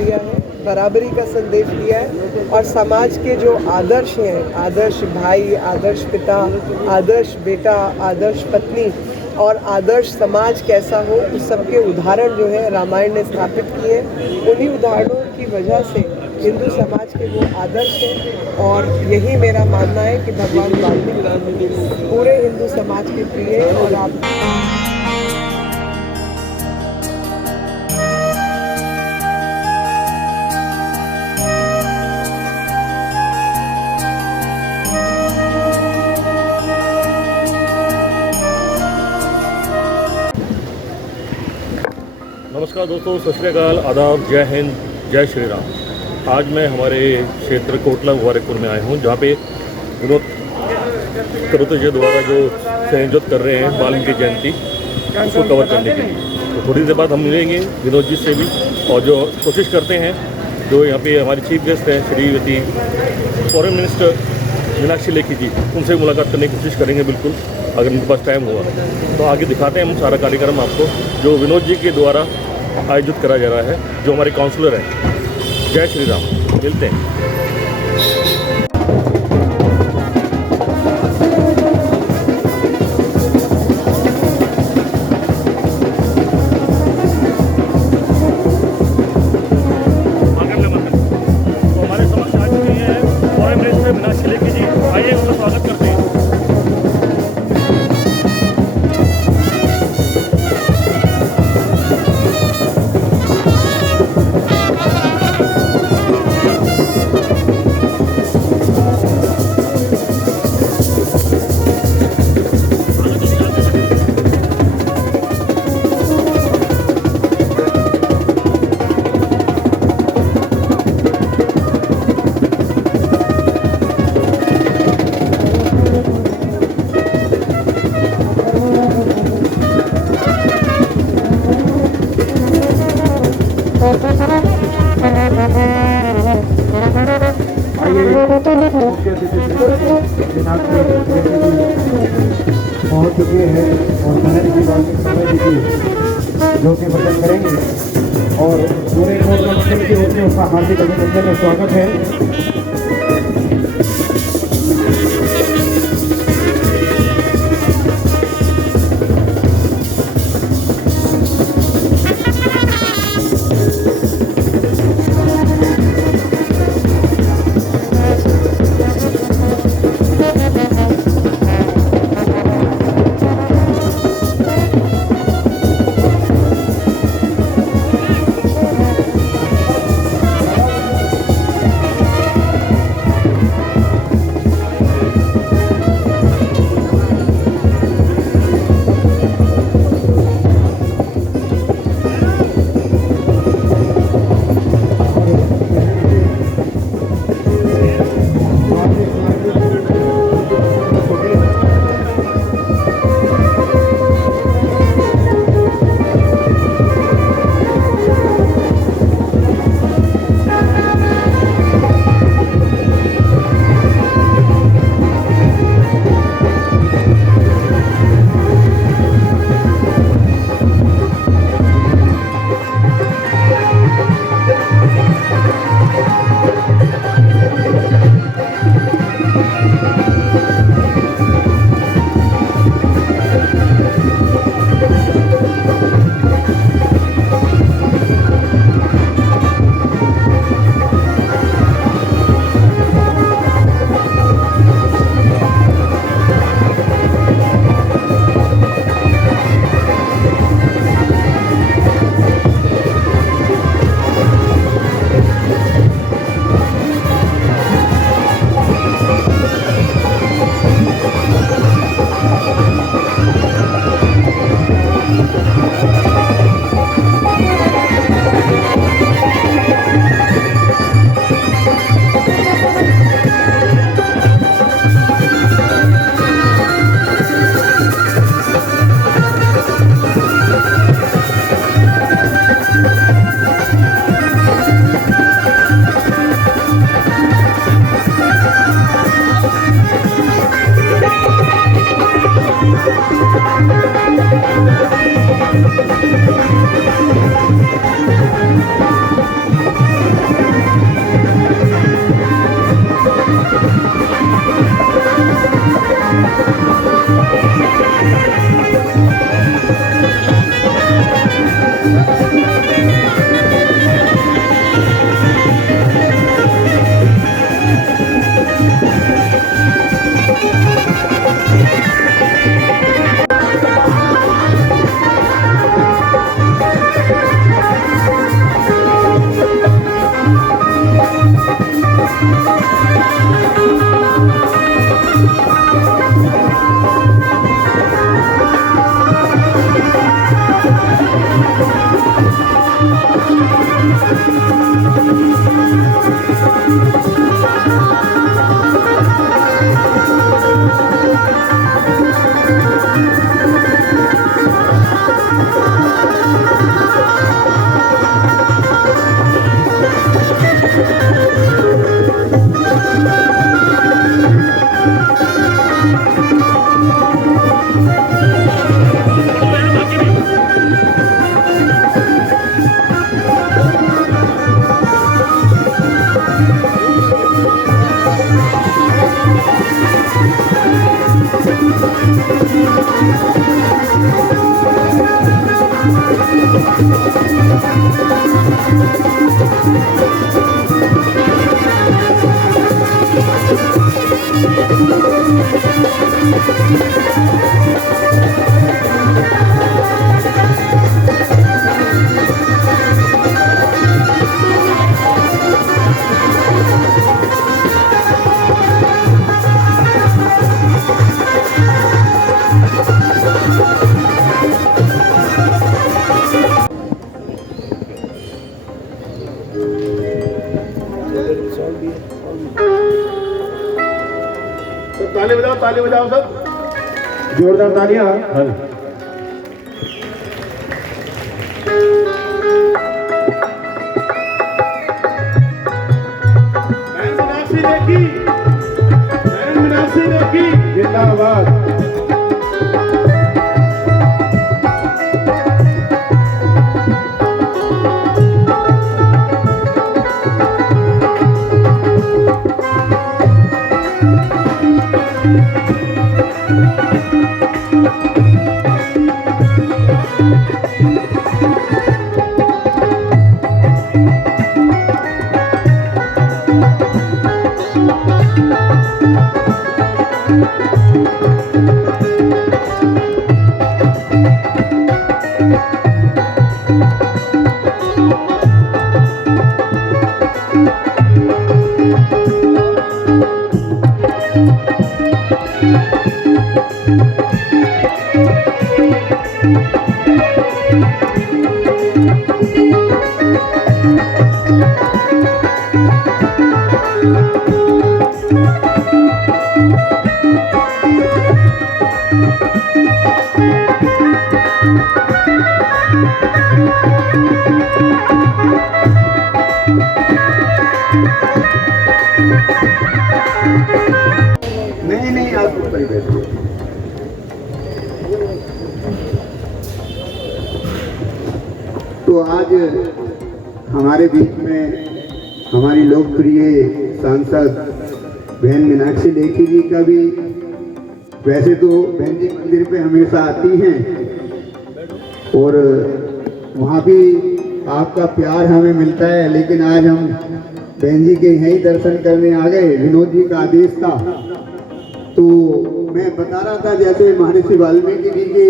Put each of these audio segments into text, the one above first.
दिया है, बराबरी का संदेश दिया है और समाज के जो आदर्श हैं, आदर्श भाई, आदर्श पिता, आदर्श बेटा, आदर्श पत्नी और आदर्श समाज कैसा हो, उस सबके उदाहरण जो है रामायण ने स्थापित किए। उन्हीं उदाहरणों की वजह से हिंदू समाज के वो आदर्श हैं और यही मेरा मानना है कि भगवान वाल्मीकि पूरे हिंदू समाज के प्रिय हैं। और आप नमस्कार दोस्तों, सत श्री अकाल, आदाब, जय हिंद, जय श्री राम। आज मैं हमारे क्षेत्र कोटला मुबारकपुर में आया हूँ, जहाँ पे विनोद करोते जी द्वारा जो संयोजित कर रहे हैं वाल्मीकि जयंती, उसको कवर करने के लिए। तो थोड़ी देर बाद हम मिलेंगे विनोद जी से भी, और जो कोशिश करते हैं, जो यहाँ पे हमारी चीफ गेस्ट हैं श्रीमती फॉरेन मिनिस्टर मीनाक्षी लेखी जी, उनसे मुलाकात करने की कोशिश करेंगे बिल्कुल, अगर उनके पास टाइम हुआ तो। आगे दिखाते हैं हम सारा कार्यक्रम आपको, जो विनोद जी के द्वारा आयोजित करा जा रहा है, जो हमारे काउंसलर हैं। जय श्री राम, मिलते हैं। तो हमारे समक्ष आ चुकी हैं फॉरेन मिनिस्टर मीनाक्षी लेखी जी। आइए उनका स्वागत करते हैं। पहुँच चुके हैं और शहर की बात समय दीजिए जो कि वचन करेंगे और पूरे कोटला मंडल की ओर से उसका हार्दिक अभिनंदन और स्वागत है। ताली बजाओ सब, जोरदार तालियां। जिंदाबाद। नहीं आप ऊपर ही बैठो। तो आज हमारे बीच में हमारी लोकप्रिय सांसद बहन मीनाक्षी लेखी जी का भी, वैसे तो बहन जी मंदिर पे हमेशा आती हैं और वहाँ भी आपका प्यार हमें मिलता है, लेकिन आज हम बहन जी के यहीं दर्शन करने आ गए। विनोद जी का आदेश था, तो मैं बता रहा था जैसे महर्षि वाल्मीकि जी के,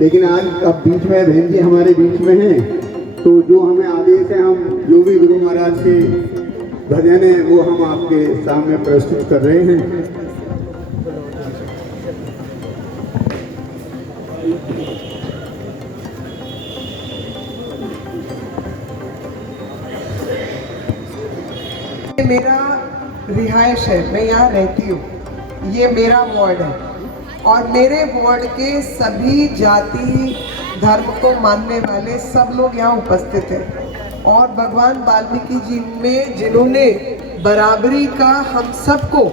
लेकिन आज अब बीच में बहन जी हमारे बीच में हैं, तो जो हमें आदेश है, हम जो भी गुरु महाराज के भजन है वो हम आपके सामने प्रस्तुत कर रहे हैं। मेरा रिहाइश है, मैं यहाँ रहती हूँ, ये मेरा वार्ड है और मेरे वार्ड के सभी जाति धर्म को मानने वाले सब लोग यहाँ उपस्थित हैं और भगवान वाल्मीकि जी में जिन्होंने बराबरी का हम सबको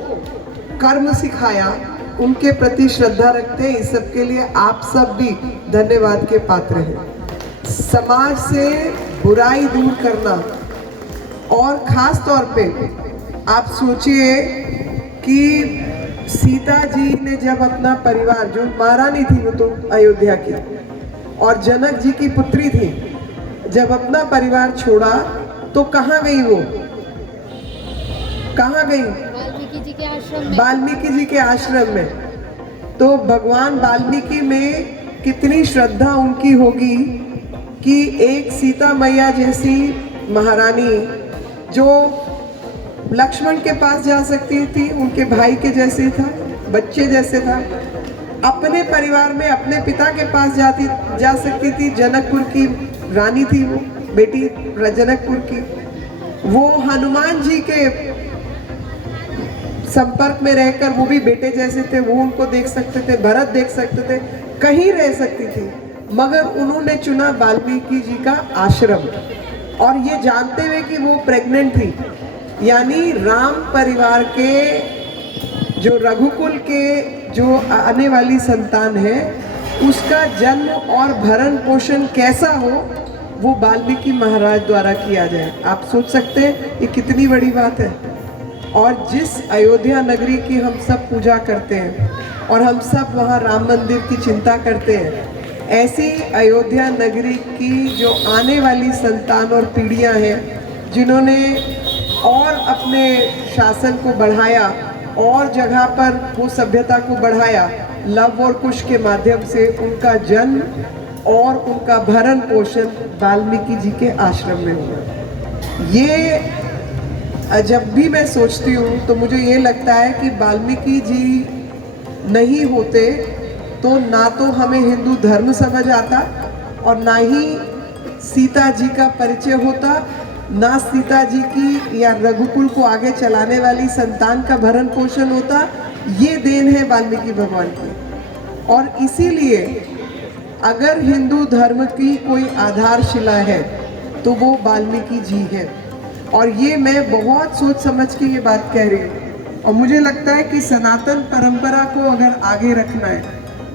कर्म सिखाया, उनके प्रति श्रद्धा रखते हैं। इस सब के लिए आप सब भी धन्यवाद के पात्र हैं। समाज से बुराई दूर करना, और ख़ास तौर पे आप सोचिए कि सीता जी ने जब अपना परिवार, जो महारानी थी वो तो अयोध्या की, और जनक जी की पुत्री थी, जब अपना परिवार छोड़ा तो कहाँ गई वो? कहाँ गई? वाल्मीकि जी के आश्रम में। वाल्मीकि जी के आश्रम में। तो भगवान वाल्मीकि में कितनी श्रद्धा उनकी होगी कि एक सीता मैया जैसी महारानी जो लक्ष्मण के पास जा सकती थी, उनके भाई के जैसे था, बच्चे जैसे था, अपने परिवार में अपने पिता के पास जा सकती थी। जनकपुर की रानी थी वो, बेटी जनकपुर की। वो हनुमान जी के संपर्क में रहकर, वो भी बेटे जैसे थे, वो उनको देख सकते थे, भरत देख सकते थे, कहीं रह सकती थी, मगर उन्होंने चुना वाल्मीकि जी का आश्रम। और ये जानते हुए कि वो प्रेग्नेंट थी, यानी राम परिवार के जो रघुकुल के जो आने वाली संतान है, उसका जन्म और भरण पोषण कैसा हो, वो वाल्मीकि महाराज द्वारा किया जाए। आप सोच सकते हैं ये कितनी बड़ी बात है। और जिस अयोध्या नगरी की हम सब पूजा करते हैं और हम सब वहाँ राम मंदिर की चिंता करते हैं, ऐसी अयोध्या नगरी की जो आने वाली संतान और पीढ़ियां हैं, जिन्होंने और अपने शासन को बढ़ाया और जगह पर वो सभ्यता को बढ़ाया। लव और कुश के माध्यम से उनका जन्म और उनका भरण पोषण वाल्मीकि जी के आश्रम में हुआ। ये जब भी मैं सोचती हूँ तो मुझे ये लगता है कि वाल्मीकि जी नहीं होते तो ना तो हमें हिंदू धर्म समझ आता और ना ही सीता जी का परिचय होता, ना सीता जी की या रघुकुल को आगे चलाने वाली संतान का भरण पोषण होता। ये देन है वाल्मीकि भगवान की। और इसीलिए अगर हिंदू धर्म की कोई आधारशिला है तो वो वाल्मीकि जी है। और ये मैं बहुत सोच समझ के ये बात कह रही हूँ। और मुझे लगता है कि सनातन परंपरा को अगर आगे रखना है,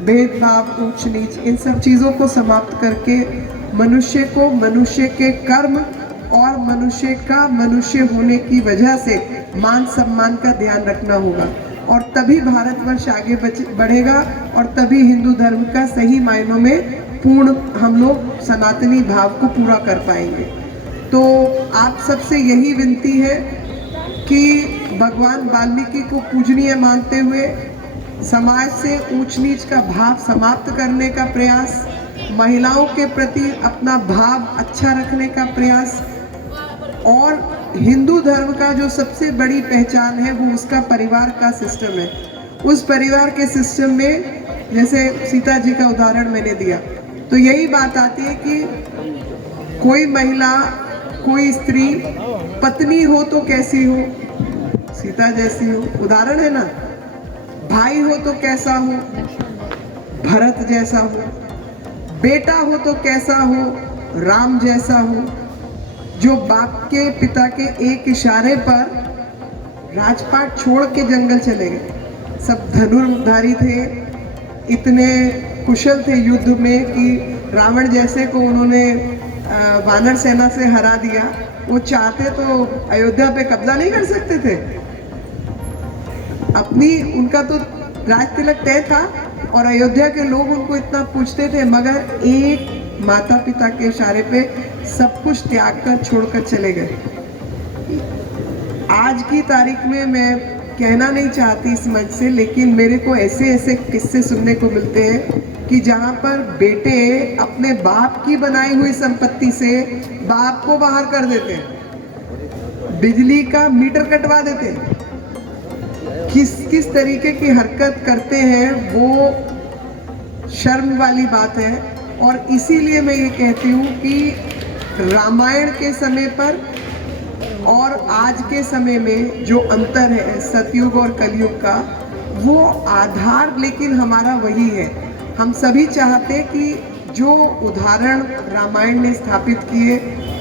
भेदभाव, ऊंच नीच, इन सब चीज़ों को समाप्त करके मनुष्य को मनुष्य के कर्म और मनुष्य का मनुष्य होने की वजह से मान सम्मान का ध्यान रखना होगा। और तभी भारतवर्ष आगे बढ़ेगा और तभी हिंदू धर्म का सही मायनों में पूर्ण हम लोग सनातनी भाव को पूरा कर पाएंगे। तो आप सबसे यही विनती है कि भगवान वाल्मीकि को पूजनीय मानते हुए समाज से ऊंच नीच का भाव समाप्त करने का प्रयास, महिलाओं के प्रति अपना भाव अच्छा रखने का प्रयास, और हिंदू धर्म का जो सबसे बड़ी पहचान है वो उसका परिवार का सिस्टम है। उस परिवार के सिस्टम में जैसे सीता जी का उदाहरण मैंने दिया, तो यही बात आती है कि कोई महिला, कोई स्त्री पत्नी हो तो कैसी हो, सीता जैसी हो, उदाहरण है ना। भाई हो तो कैसा हो, भरत जैसा हो। बेटा हो तो कैसा हो, राम जैसा हो, जो बाप के पिता के एक इशारे पर राजपाट छोड़ के जंगल चले गए। सब धनुर्धारी थे, इतने कुशल थे युद्ध में कि रावण जैसे को उन्होंने वानर सेना से हरा दिया। वो चाहते तो अयोध्या पे कब्जा नहीं कर सकते थे। उनका तो राज तिलक तय था और अयोध्या के लोग उनको इतना पूछते थे, मगर एक माता पिता के इशारे पे सब कुछ त्याग कर छोड़कर चले गए। आज की तारीख में मैं कहना नहीं चाहती इस मंच से, लेकिन मेरे को ऐसे ऐसे किस्से सुनने को मिलते हैं कि जहाँ पर बेटे अपने बाप की बनाई हुई संपत्ति से बाप को बाहर कर देते हैं, बिजली का मीटर कटवा देते हैं। किस तरीके की हरकत करते हैं वो शर्म वाली बात है। और इसीलिए मैं ये कहती हूँ कि रामायण के समय पर और आज के समय में जो अंतर है सतयुग और कलयुग का, वो आधार लेकिन हमारा वही है। हम सभी चाहते कि जो उदाहरण रामायण ने स्थापित किए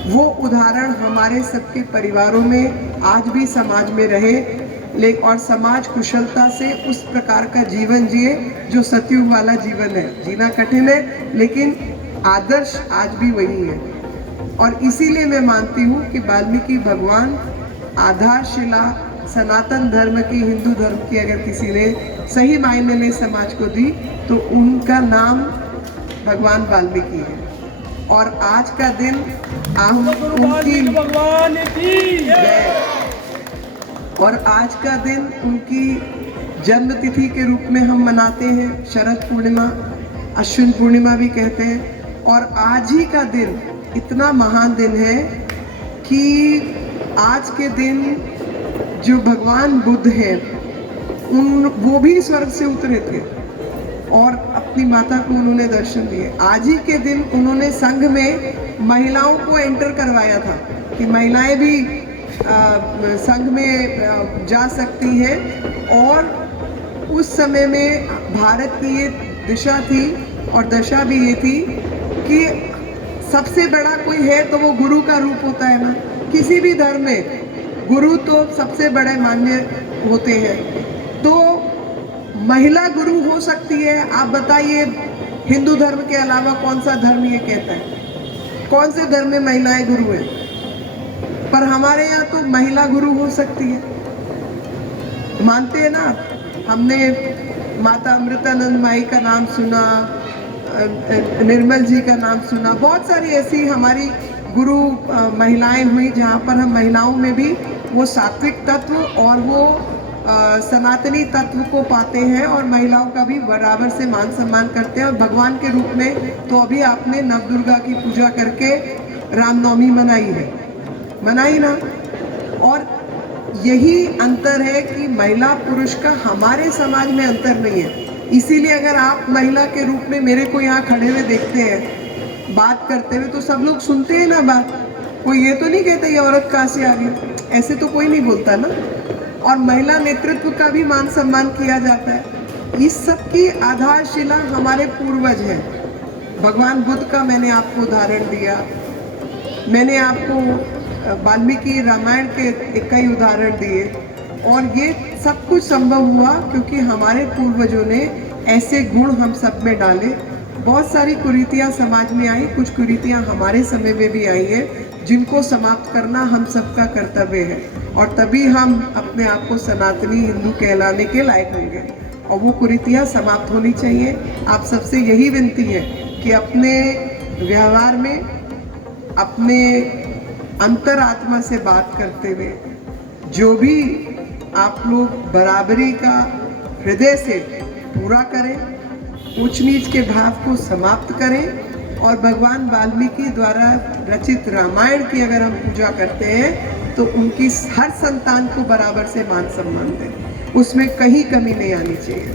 वो उदाहरण हमारे सबके परिवारों में आज भी समाज में रहे, और समाज कुशलता से उस प्रकार का जीवन जिए जो सतयुग वाला जीवन है। जीना कठिन है लेकिन आदर्श आज भी वही है। और इसीलिए मैं मानती हूँ कि वाल्मीकि भगवान आधारशिला सनातन धर्म की, हिंदू धर्म की अगर किसी ने सही मायने में समाज को दी तो उनका नाम भगवान वाल्मीकि है। और आज का दिन आज का दिन उनकी जन्म तिथि के रूप में हम मनाते हैं। शरद पूर्णिमा, अश्विन पूर्णिमा भी कहते हैं। और आज ही का दिन इतना महान दिन है कि आज के दिन जो भगवान बुद्ध हैं वो भी स्वर्ग से उतरे थे और अपनी माता को उन्होंने दर्शन दिए। आज ही के दिन उन्होंने संघ में महिलाओं को एंटर करवाया था कि महिलाएं भी संघ में जा सकती हैं। और उस समय में भारत की ये दिशा थी और दशा भी ये थी कि सबसे बड़ा कोई है तो वो गुरु का रूप होता है ना। किसी भी धर्म में गुरु तो सबसे बड़े मान्य होते हैं। तो महिला गुरु हो सकती है। आप बताइए हिंदू धर्म के अलावा कौन सा धर्म ये कहता है? कौन से धर्म में महिलाएं गुरु हैं? पर हमारे यहाँ तो महिला गुरु हो सकती है। मानते हैं ना? हमने माता अमृतानंद माई का नाम सुना, निर्मल जी का नाम सुना, बहुत सारी ऐसी हमारी गुरु महिलाएं हुई, जहाँ पर हम महिलाओं में भी वो सात्विक तत्व और वो सनातनी तत्व को पाते हैं और महिलाओं का भी बराबर से मान सम्मान करते हैं। और भगवान के रूप में तो अभी आपने नवदुर्गा की पूजा करके रामनवमी मनाई ना। और यही अंतर है कि महिला पुरुष का हमारे समाज में अंतर नहीं है। इसीलिए अगर आप महिला के रूप में मेरे को यहाँ खड़े हुए देखते हैं बात करते हुए, तो सब लोग सुनते हैं ना बात, कोई ये तो नहीं कहता ये औरत कहाँ से आ गई, ऐसे तो कोई नहीं बोलता ना। और महिला नेतृत्व का भी मान सम्मान किया जाता है। इस सब की आधारशिला हमारे पूर्वज हैं। भगवान बुद्ध का मैंने आपको उदाहरण दिया, मैंने आपको वाल्मीकि रामायण के कई उदाहरण दिए, और ये सब कुछ संभव हुआ क्योंकि हमारे पूर्वजों ने ऐसे गुण हम सब में डाले। बहुत सारी कुरीतियाँ समाज में आई, कुछ कुरीतियाँ हमारे समय में भी आई हैं, जिनको समाप्त करना हम सबका कर्तव्य है, और तभी हम अपने आप को सनातनी हिंदू कहलाने के लायक होंगे। और वो कुरीतियाँ समाप्त होनी चाहिए। आप सबसे यही विनती है कि अपने व्यवहार में अपने अंतरात्मा से बात करते हुए जो भी आप लोग बराबरी का हृदय से पूरा करें, ऊंच नीच के भाव को समाप्त करें, और भगवान वाल्मीकि द्वारा रचित रामायण की अगर हम पूजा करते हैं तो उनकी हर संतान को बराबर से मान सम्मान दें, उसमें कहीं कमी नहीं आनी चाहिए।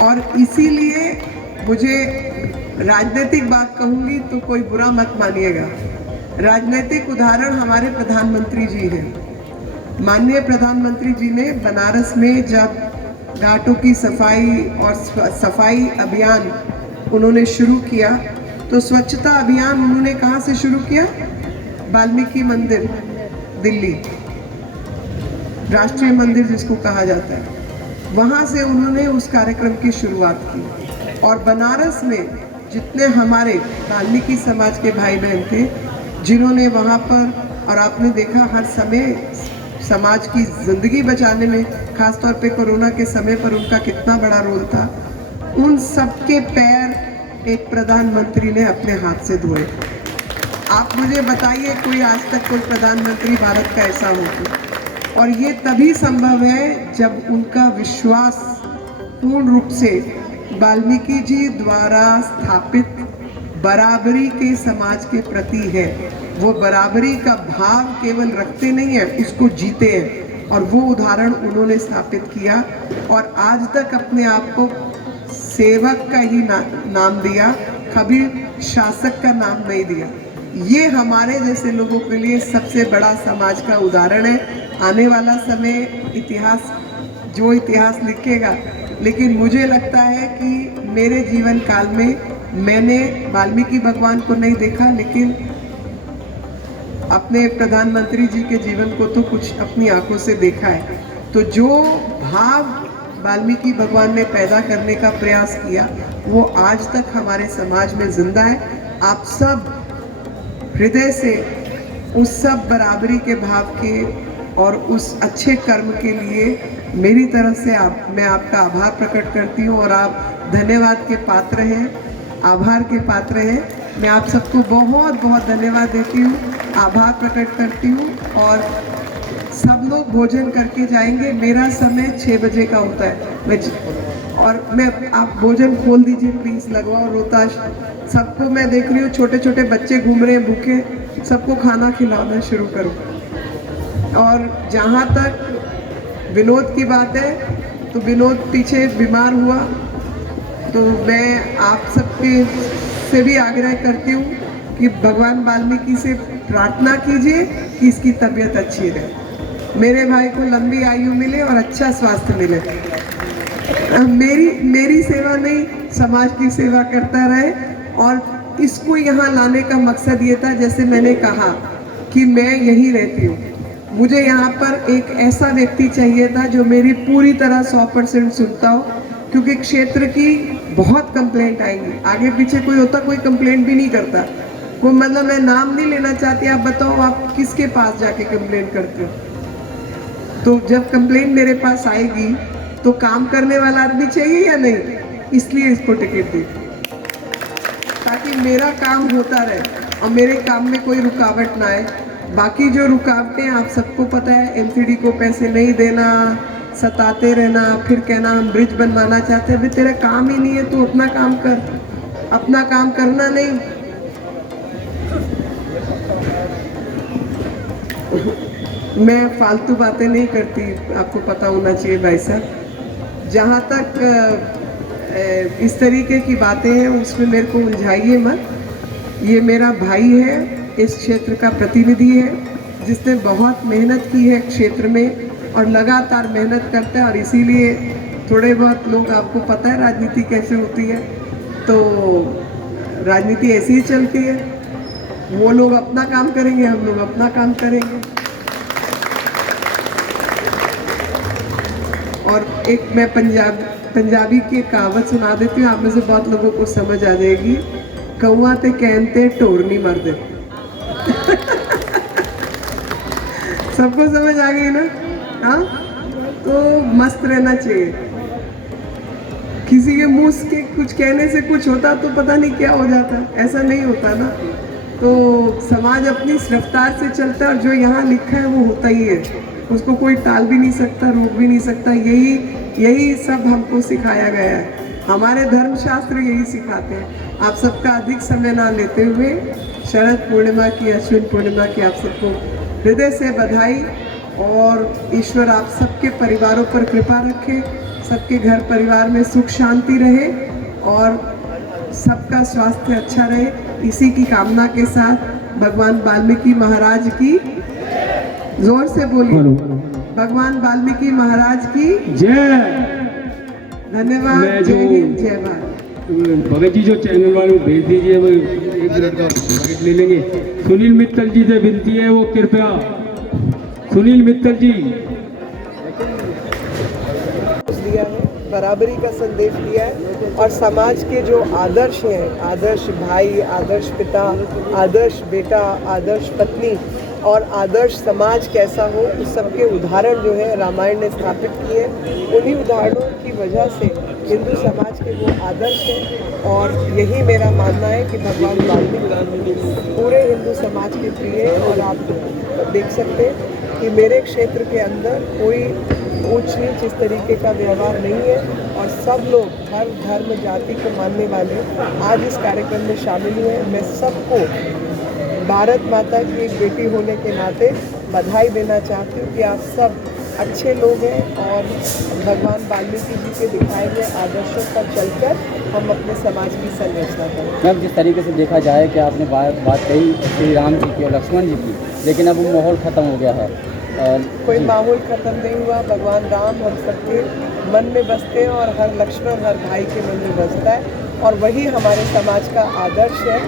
और इसीलिए मुझे राजनीतिक बात कहूँगी तो कोई बुरा मत मानिएगा। राजनीतिक उदाहरण हमारे प्रधानमंत्री जी हैं। माननीय प्रधानमंत्री जी ने बनारस में जब घाटों की सफाई और सफाई अभियान उन्होंने शुरू किया, तो स्वच्छता अभियान उन्होंने कहाँ से शुरू किया? वाल्मीकि मंदिर, दिल्ली, राष्ट्रीय मंदिर जिसको कहा जाता है, वहाँ से उन्होंने उस कार्यक्रम की शुरुआत की। और बनारस में जितने हमारे वाल्मीकि समाज के भाई बहन थे, जिन्होंने वहाँ पर, और आपने देखा हर समय समाज की ज़िंदगी बचाने में, खासतौर पे कोरोना के समय पर उनका कितना बड़ा रोल था, उन सबके पैर एक प्रधानमंत्री ने अपने हाथ से धोए। आप मुझे बताइए कोई आज तक कोई प्रधानमंत्री भारत का ऐसा हो तो। और ये तभी संभव है जब उनका विश्वास पूर्ण रूप से वाल्मीकि जी द्वारा स्थापित बराबरी के समाज के प्रति है। वो बराबरी का भाव केवल रखते नहीं है, उसको जीते हैं, और वो उदाहरण उन्होंने स्थापित किया। और आज तक अपने आप को सेवक का ही नाम दिया, कभी शासक का नाम नहीं दिया। ये हमारे जैसे लोगों के लिए सबसे बड़ा समाज का उदाहरण है। आने वाला समय इतिहास जो इतिहास लिखेगा, लेकिन मुझे लगता है कि मेरे जीवन काल में मैंने वाल्मीकि भगवान को नहीं देखा, लेकिन अपने प्रधानमंत्री जी के जीवन को तो कुछ अपनी आंखों से देखा है। तो जो भाव वाल्मीकि भगवान ने पैदा करने का प्रयास किया, वो आज तक हमारे समाज में जिंदा है। आप सब हृदय से उस सब बराबरी के भाव के और उस अच्छे कर्म के लिए मेरी तरफ से मैं आपका आभार प्रकट करती हूँ, और आप धन्यवाद के पात्र हैं, आभार के पात्र हैं। मैं आप सबको बहुत बहुत धन्यवाद देती हूँ, आभार प्रकट करती हूँ। और सब लोग भोजन करके जाएंगे। मेरा समय 6 बजे का होता है, आप भोजन खोल दीजिए प्लीज़, लगवाओ रोताश। सबको मैं देख रही हूँ, छोटे छोटे बच्चे घूम रहे हैं भूखे, सबको खाना खिलाना शुरू करो। और जहाँ तक विनोद की बात है, तो विनोद पीछे बीमार हुआ, तो मैं आप सबके से भी आग्रह करती हूँ कि भगवान वाल्मीकि से प्रार्थना कीजिए कि इसकी तबीयत अच्छी रहे, मेरे भाई को लंबी आयु मिले और अच्छा स्वास्थ्य मिले। मेरी सेवा नहीं, समाज की सेवा करता रहे। और इसको यहाँ लाने का मकसद ये था, जैसे मैंने कहा कि मैं यहीं रहती हूँ, मुझे यहाँ पर एक ऐसा व्यक्ति चाहिए था जो मेरी पूरी तरह 100% सुनता हो, क्योंकि क्षेत्र की बहुत कंप्लेंट आएंगी। आगे पीछे कोई होता, कोई कंप्लेंट भी नहीं करता, कोई, मतलब मैं नाम नहीं लेना चाहती, आप बताओ आप किसके पास जाके कंप्लेंट करते हो? तो जब कंप्लेंट मेरे पास आएगी तो काम करने वाला आदमी चाहिए या नहीं, इसलिए इसको टिकट दी, ताकि मेरा काम होता रहे और मेरे काम में कोई रुकावट ना आए। बाकी जो रुकावटें आप सबको पता है, एमसीडी को पैसे नहीं देना, सताते रहना, फिर कहना हम ब्रिज बनवाना चाहते हैं। अभी तेरा काम ही नहीं है, तू अपना काम कर। अपना काम करना नहीं। मैं फालतू बातें नहीं करती, आपको पता होना चाहिए भाई साहब। जहाँ तक इस तरीके की बातें हैं उसमें मेरे को उलझाइए मत। ये मेरा भाई है, इस क्षेत्र का प्रतिनिधि है, जिसने बहुत मेहनत की है क्षेत्र में और लगातार मेहनत करता है। और इसीलिए थोड़े बहुत लोग, आपको पता है राजनीति कैसे होती है, तो राजनीति ऐसी ही चलती है। वो लोग अपना काम करेंगे, हम लोग अपना काम करेंगे। और एक मैं पंजाबी की कहावत सुना देती हूँ, आप में से बहुत लोगों को समझ आ जाएगी। कौआ ते कहते ढोर नहीं मरदे। सबको समझ आ गई ना? हाँ, तो मस्त रहना चाहिए। किसी के मुंह के कुछ कहने से कुछ होता तो पता नहीं क्या हो जाता, ऐसा नहीं होता ना। तो समाज अपनी रफ्तार से चलता है और जो यहाँ लिखा है वो होता ही है, उसको कोई टाल भी नहीं सकता, रोक भी नहीं सकता। यही सब हमको सिखाया गया है, हमारे धर्मशास्त्र यही सिखाते हैं। आप सबका अधिक समय ना लेते हुए शरद पूर्णिमा की, अश्विन पूर्णिमा की आप सबको हृदय से बधाई। और ईश्वर आप सबके परिवारों पर कृपा रखे, सबके घर परिवार में सुख शांति रहे और सबका स्वास्थ्य अच्छा रहे। इसी की कामना के साथ भगवान वाल्मीकि महाराज की, जोर से बोलिए, भगवान वाल्मीकि महाराज की जय। धन्यवाद। जय हिंद, जय भारत। भगत जी जो चैनल वालों को भेज दीजिए, वो 1 मिनट का भगत ले लेंगे। सुनील मित्तल जी से विनती है, वो कृपया सुनील मित्तल जी दिया है, बराबरी का संदेश दिया है और समाज के जो आदर्श हैं, आदर्श भाई, आदर्श पिता, आदर्श बेटा, आदर्श पत्नी और आदर्श समाज कैसा हो, उस सबके उदाहरण जो है रामायण ने स्थापित किए। उन्हीं उदाहरणों की वजह से हिंदू समाज के वो आदर्श हैं और यही मेरा मानना है कि भगवान वाल्मीकि पूरे हिंदू समाज के प्रिय हैं। और आप देख सकते हैं कि मेरे क्षेत्र के अंदर कोई ऊंच नीच इस तरीके का व्यवहार नहीं है और सब लोग, हर धर्म जाति को मानने वाले आज इस कार्यक्रम में शामिल हुए। मैं सबको भारत माता की एक बेटी होने के नाते बधाई देना चाहती हूँ कि आप सब अच्छे लोग हैं और भगवान वाल्मीकि जी के दिखाए हुए आदर्शों पर चलकर हम अपने समाज की संरचना करें। मैम, जिस तरीके से देखा जाए कि आपने बात कही श्री राम जी की और लक्ष्मण जी की, लेकिन अब वो माहौल ख़त्म हो गया है। कोई माहौल ख़त्म नहीं हुआ। भगवान राम हम सबके मन में बसते हैं और हर लक्ष्मण हर भाई के मन में बसता है और वही हमारे समाज का आदर्श है।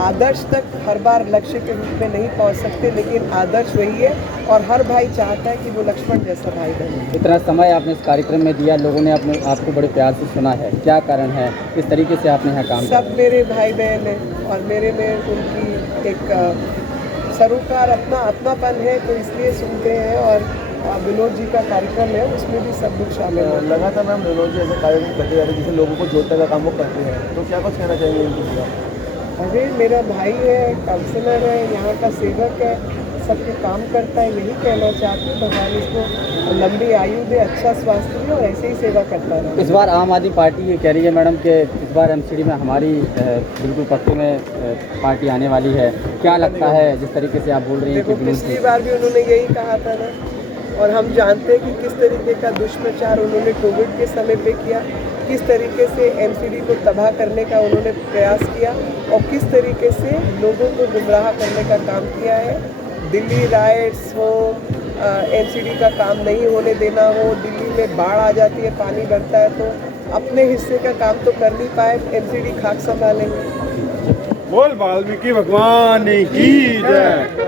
आदर्श तक हर बार लक्ष्य के रूप में नहीं पहुंच सकते, लेकिन आदर्श वही है और हर भाई चाहता है कि वो लक्ष्मण जैसा भाई बने। इतना समय आपने इस कार्यक्रम में दिया, लोगों ने आपको बड़े प्यार से सुना है, क्या कारण है, किस तरीके से आपने यहाँ काम किया? सब मेरे भाई बहन हैं और मेरे में उनकी एक सरोकार अपनापन है, तो इसलिए सुनते हैं। और विनोद जी का कार्यक्रम है, उसमें भी सब लोग शामिल हैं। लगातार मैम विनोद जी ऐसे कार्यक्रम करते जा रहे हैं जिससे लोगों को जोड़ने का काम वो करते हैं, तो क्या कुछ कहना चाहिए इनके खिलाफ? अरे मेरा भाई है, काउंसलर है, यहाँ का सेवक है, सबके काम करता है, यही कहना चाहती हूँ। भगवान इसको लंबी आयु दे, अच्छा स्वास्थ्य दे और ऐसे ही सेवा करता रहे। इस बार आम आदमी पार्टी ये कह रही है मैडम कि इस बार एमसीडी में हमारी बिल्कुल पक्के में पार्टी आने वाली है, क्या लगता है जिस तरीके से आप बोल रही हैं? देखो, पिछली बार भी उन्होंने यही कहा था ना, और हम जानते हैं कि किस तरीके का दुष्प्रचार उन्होंने कोविड के समय पे किया, किस तरीके से एमसीडी को तबाह करने का उन्होंने प्रयास किया और किस तरीके से लोगों को गुमराह करने का काम किया है। दिल्ली राइट्स हो, एमसीडी का काम नहीं होने देना हो, दिल्ली में बाढ़ आ जाती है, पानी बढ़ता है, तो अपने हिस्से का काम तो कर नहीं पाए, एमसीडी खाक संभालेंगे। बोल वाल्मीकि भगवान की जय।